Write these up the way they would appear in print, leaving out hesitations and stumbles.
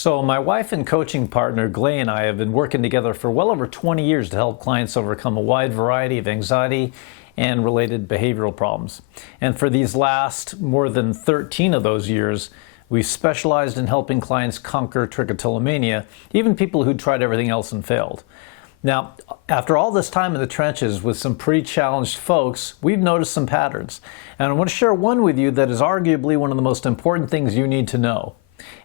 So my wife and coaching partner, Glay, and I have been working together for well over 20 years to help clients overcome a wide variety of anxiety and related behavioral problems. And for these last more than 13 of those years, we've specialized in helping clients conquer trichotillomania, even people who'd tried everything else and failed. Now, after all this time in the trenches with some pretty challenged folks, we've noticed some patterns. And I want to share one with you that is arguably one of the most important things you need to know.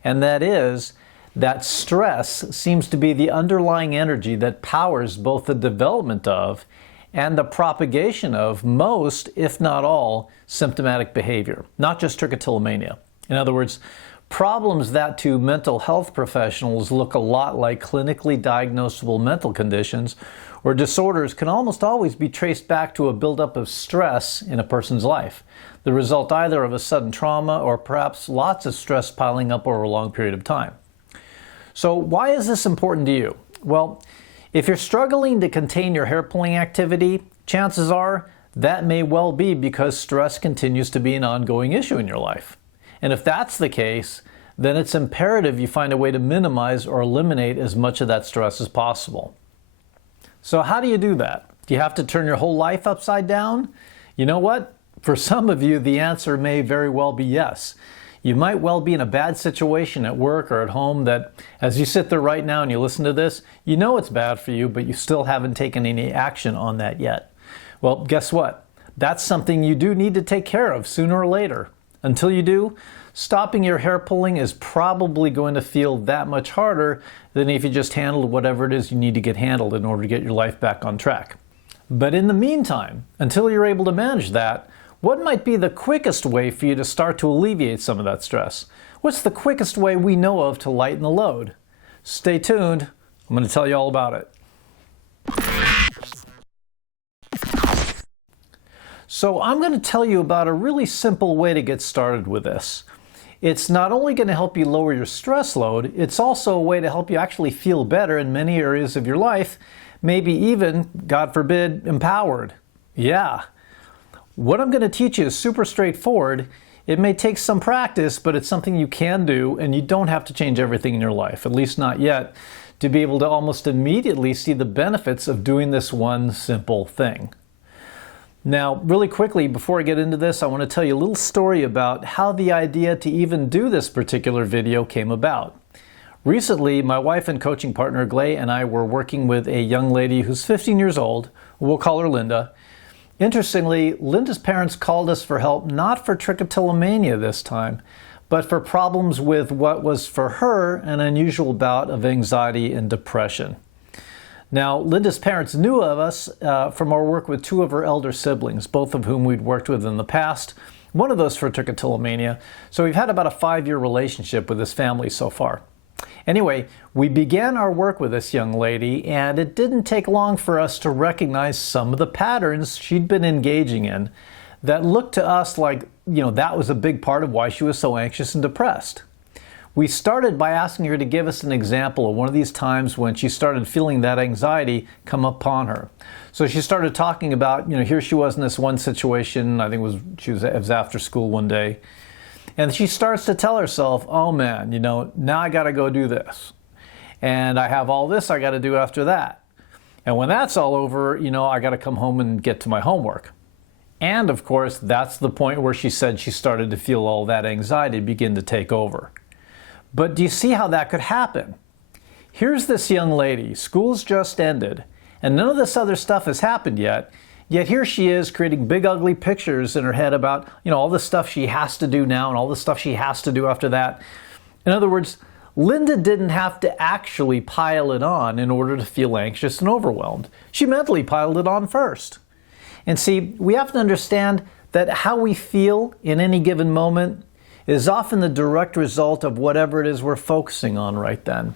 And that is that stress seems to be the underlying energy that powers both the development of and the propagation of most, if not all, symptomatic behavior, not just trichotillomania. In other words, problems that to mental health professionals look a lot like clinically diagnosable mental conditions or disorders can almost always be traced back to a buildup of stress in a person's life, the result either of a sudden trauma or perhaps lots of stress piling up over a long period of time. So why is this important to you? Well, if you're struggling to contain your hair pulling activity, chances are that may well be because stress continues to be an ongoing issue in your life. And if that's the case, then it's imperative you find a way to minimize or eliminate as much of that stress as possible. So how do you do that? Do you have to turn your whole life upside down? You know what? For some of you, the answer may very well be yes. You might well be in a bad situation at work or at home that, as you sit there right now and you listen to this, you know it's bad for you, but you still haven't taken any action on that yet. Well, guess what? That's something you do need to take care of sooner or later. Until you do, stopping your hair pulling is probably going to feel that much harder than if you just handled whatever it is you need to get handled in order to get your life back on track. But in the meantime, until you're able to manage that, what might be the quickest way for you to start to alleviate some of that stress? What's the quickest way we know of to lighten the load? Stay tuned. I'm going to tell you all about it. So I'm going to tell you about a really simple way to get started with this. It's not only going to help you lower your stress load, it's also a way to help you actually feel better in many areas of your life, maybe even, God forbid, empowered. Yeah. What I'm going to teach you is super straightforward. It may take some practice, but it's something you can do, and you don't have to change everything in your life, at least not yet, to be able to almost immediately see the benefits of doing this one simple thing. Now, really quickly, before I get into this, I want to tell you a little story about how the idea to even do this particular video came about. Recently, my wife and coaching partner, Glay, and I were working with a young lady who's 15 years old. We'll call her Linda. Interestingly, Linda's parents called us for help not for trichotillomania this time, but for problems with what was for her an unusual bout of anxiety and depression. Now, Linda's parents knew of us from our work with two of her elder siblings, both of whom we'd worked with in the past, one of those for trichotillomania. So we've had about a 5-year relationship with this family so far. Anyway, we began our work with this young lady, and it didn't take long for us to recognize some of the patterns she'd been engaging in that looked to us like, that was a big part of why she was so anxious and depressed. We started by asking her to give us an example of one of these times when she started feeling that anxiety come upon her. So she started talking about, here she was in this one situation, I think it was after school one day, and she starts to tell herself, oh man, now I gotta go do this. And I have all this I gotta do after that. And when that's all over, I gotta come home and get to my homework. And of course, that's the point where she said she started to feel all that anxiety begin to take over. But do you see how that could happen? Here's this young lady, school's just ended, and none of this other stuff has happened yet here she is creating big ugly pictures in her head about, all the stuff she has to do now and all the stuff she has to do after that. In other words, Linda didn't have to actually pile it on in order to feel anxious and overwhelmed. She mentally piled it on first. And see, we have to understand that how we feel in any given moment is often the direct result of whatever it is we're focusing on right then.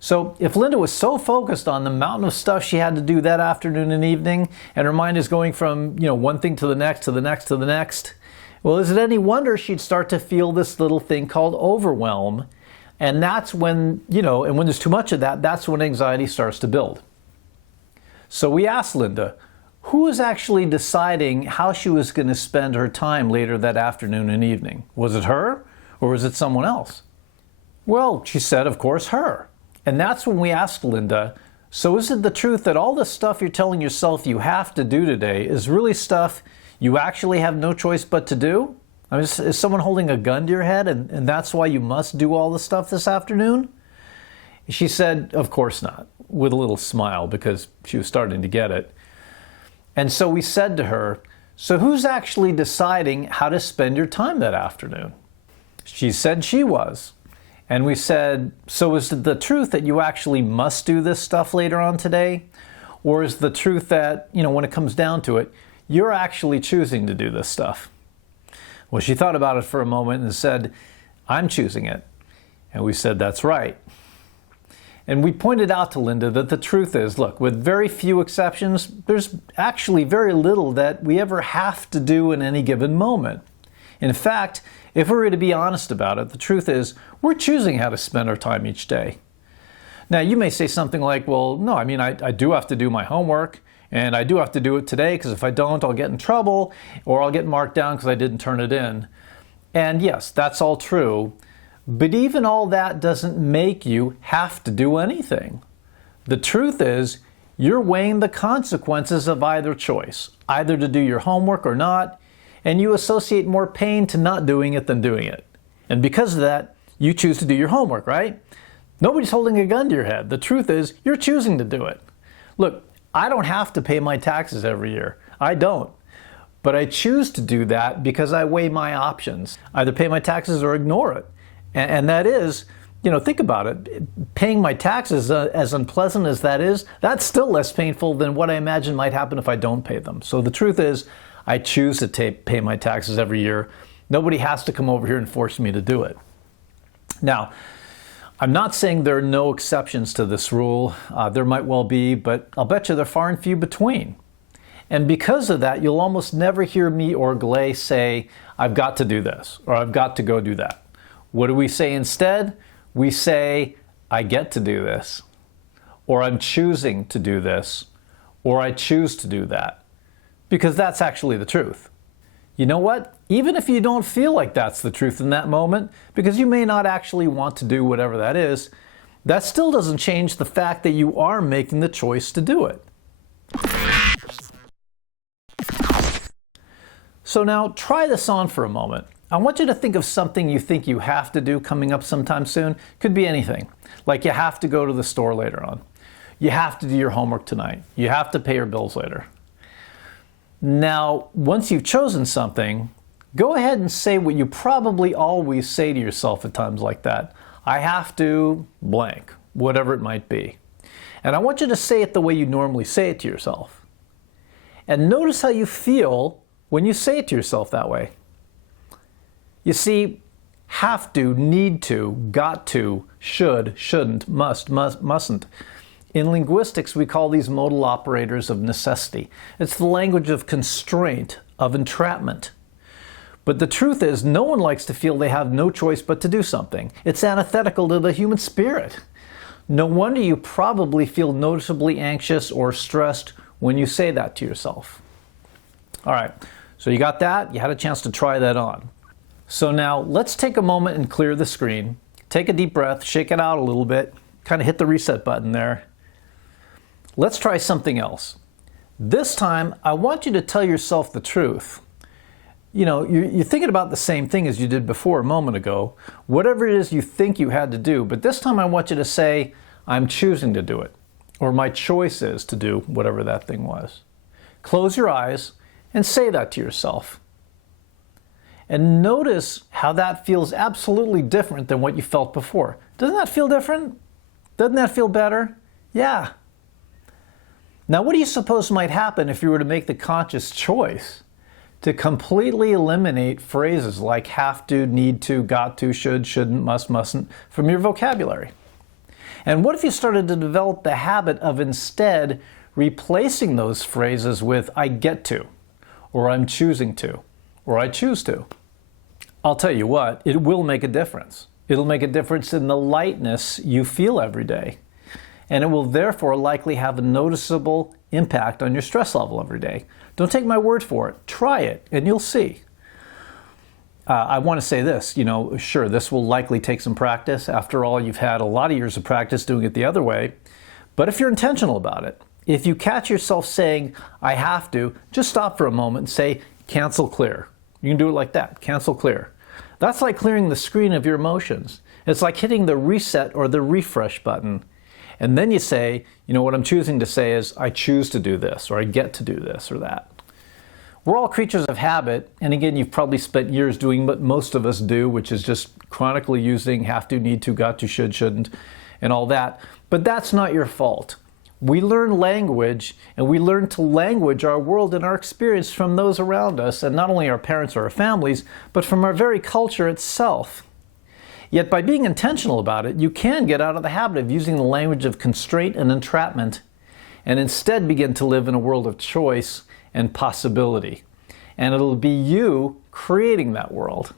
So if Linda was so focused on the mountain of stuff she had to do that afternoon and evening, and her mind is going from, one thing to the next, to the next, to the next, well, is it any wonder she'd start to feel this little thing called overwhelm? And that's when, and when there's too much of that, that's when anxiety starts to build. So we asked Linda, who was actually deciding how she was going to spend her time later that afternoon and evening? Was it her, or was it someone else? Well, she said, of course, her. And that's when we asked Linda, so is it the truth that all the stuff you're telling yourself you have to do today is really stuff you actually have no choice but to do? I mean, is someone holding a gun to your head and that's why you must do all the stuff this afternoon? She said, of course not, with a little smile because she was starting to get it. And so we said to her, so who's actually deciding how to spend your time that afternoon? She said she was. And we said, so is it the truth that you actually must do this stuff later on today? Or is the truth that, when it comes down to it, you're actually choosing to do this stuff? Well, she thought about it for a moment and said, I'm choosing it. And we said, that's right. And we pointed out to Linda that the truth is, look, with very few exceptions, there's actually very little that we ever have to do in any given moment. In fact, if we were to be honest about it, the truth is we're choosing how to spend our time each day. Now, you may say something like, well, no, I do have to do my homework, and I do have to do it today because if I don't, I'll get in trouble, or I'll get marked down because I didn't turn it in. And yes, that's all true. But even all that doesn't make you have to do anything. The truth is, you're weighing the consequences of either choice, either to do your homework or not, and you associate more pain to not doing it than doing it. And because of that, you choose to do your homework, right? Nobody's holding a gun to your head. The truth is, you're choosing to do it. Look, I don't have to pay my taxes every year. I don't. But I choose to do that because I weigh my options. Either pay my taxes or ignore it. And that is, think about it. Paying my taxes, as unpleasant as that is, that's still less painful than what I imagine might happen if I don't pay them. So the truth is, I choose to pay my taxes every year. Nobody has to come over here and force me to do it. Now, I'm not saying there are no exceptions to this rule. There might well be, but I'll bet you they're far and few between. And because of that, you'll almost never hear me or Glay say, I've got to do this, or I've got to go do that. What do we say instead? We say, I get to do this, or I'm choosing to do this, or I choose to do that, because that's actually the truth. You know what? Even if you don't feel like that's the truth in that moment, because you may not actually want to do whatever that is, that still doesn't change the fact that you are making the choice to do it. So now try this on for a moment. I want you to think of something you think you have to do coming up sometime soon. Could be anything. Like you have to go to the store later on. You have to do your homework tonight. You have to pay your bills later. Now, once you've chosen something, go ahead and say what you probably always say to yourself at times like that. I have to blank, whatever it might be. And I want you to say it the way you normally say it to yourself. And notice how you feel when you say it to yourself that way. You see, have to, need to, got to, should, shouldn't, mustn't. In linguistics, we call these modal operators of necessity. It's the language of constraint, of entrapment. But the truth is, no one likes to feel they have no choice but to do something. It's antithetical to the human spirit. No wonder you probably feel noticeably anxious or stressed when you say that to yourself. All right, so you got that? You had a chance to try that on. So now let's take a moment and clear the screen. Take a deep breath, shake it out a little bit, kind of hit the reset button there. Let's try something else. This time, I want you to tell yourself the truth. You're thinking about the same thing as you did before a moment ago, whatever it is you think you had to do, but this time I want you to say, I'm choosing to do it, or my choice is to do whatever that thing was. Close your eyes and say that to yourself. And notice how that feels absolutely different than what you felt before. Doesn't that feel different? Doesn't that feel better? Yeah. Now, what do you suppose might happen if you were to make the conscious choice to completely eliminate phrases like have to, need to, got to, should, shouldn't, must, mustn't from your vocabulary? And what if you started to develop the habit of instead replacing those phrases with I get to, or I'm choosing to, or I choose to? I'll tell you what, it will make a difference. It'll make a difference in the lightness you feel every day. And it will therefore likely have a noticeable impact on your stress level every day. Don't take my word for it. Try it, and you'll see. I want to say this, sure, this will likely take some practice. After all, you've had a lot of years of practice doing it the other way. But if you're intentional about it, if you catch yourself saying, I have to, just stop for a moment and say, cancel clear. You can do it like that, cancel clear. That's like clearing the screen of your emotions. It's like hitting the reset or the refresh button. And then you say, what I'm choosing to say is, I choose to do this, or I get to do this or that. We're all creatures of habit, and again, you've probably spent years doing what most of us do, which is just chronically using have to, need to, got to, should, shouldn't, and all that. But that's not your fault. We learn language, and we learn to language our world and our experience from those around us, and not only our parents or our families, but from our very culture itself. Yet by being intentional about it, you can get out of the habit of using the language of constraint and entrapment, and instead begin to live in a world of choice and possibility. And it'll be you creating that world.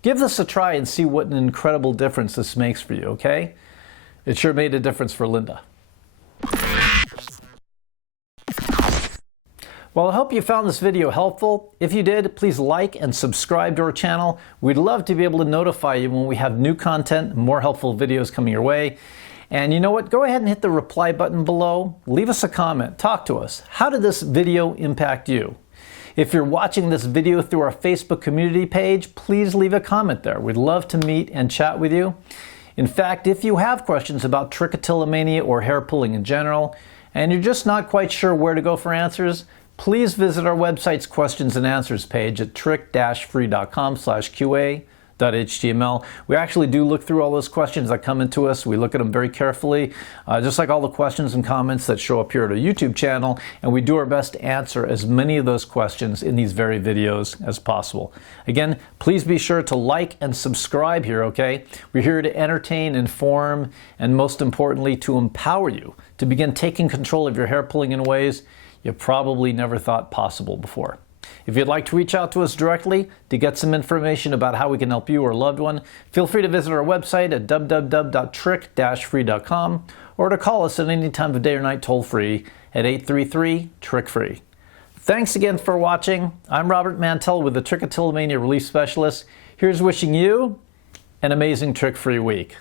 Give this a try and see what an incredible difference this makes for you, okay? It sure made a difference for Linda. Well, I hope you found this video helpful. If you did, please like and subscribe to our channel. We'd love to be able to notify you when we have new content, more helpful videos coming your way. And you know what? Go ahead and hit the reply button below. Leave us a comment. Talk to us. How did this video impact you? If you're watching this video through our Facebook community page, please leave a comment there. We'd love to meet and chat with you. In fact, if you have questions about trichotillomania or hair pulling in general, and you're just not quite sure where to go for answers, please visit our website's questions and answers page at trich-free.com/qa.html. We actually do look through all those questions that come into us. We look at them very carefully, just like all the questions and comments that show up here at our YouTube channel, and we do our best to answer as many of those questions in these very videos as possible. Again, please be sure to like and subscribe here, okay? We're here to entertain, inform, and most importantly, to empower you to begin taking control of your hair pulling in ways you probably never thought possible before. If you'd like to reach out to us directly to get some information about how we can help you or a loved one, feel free to visit our website at www.trich-free.com or to call us at any time of day or night toll-free at 833-TRICH-FREE. Thanks again for watching. I'm Robert Mantell with the Trichotillomania Relief Specialists. Here's wishing you an amazing trick-free week.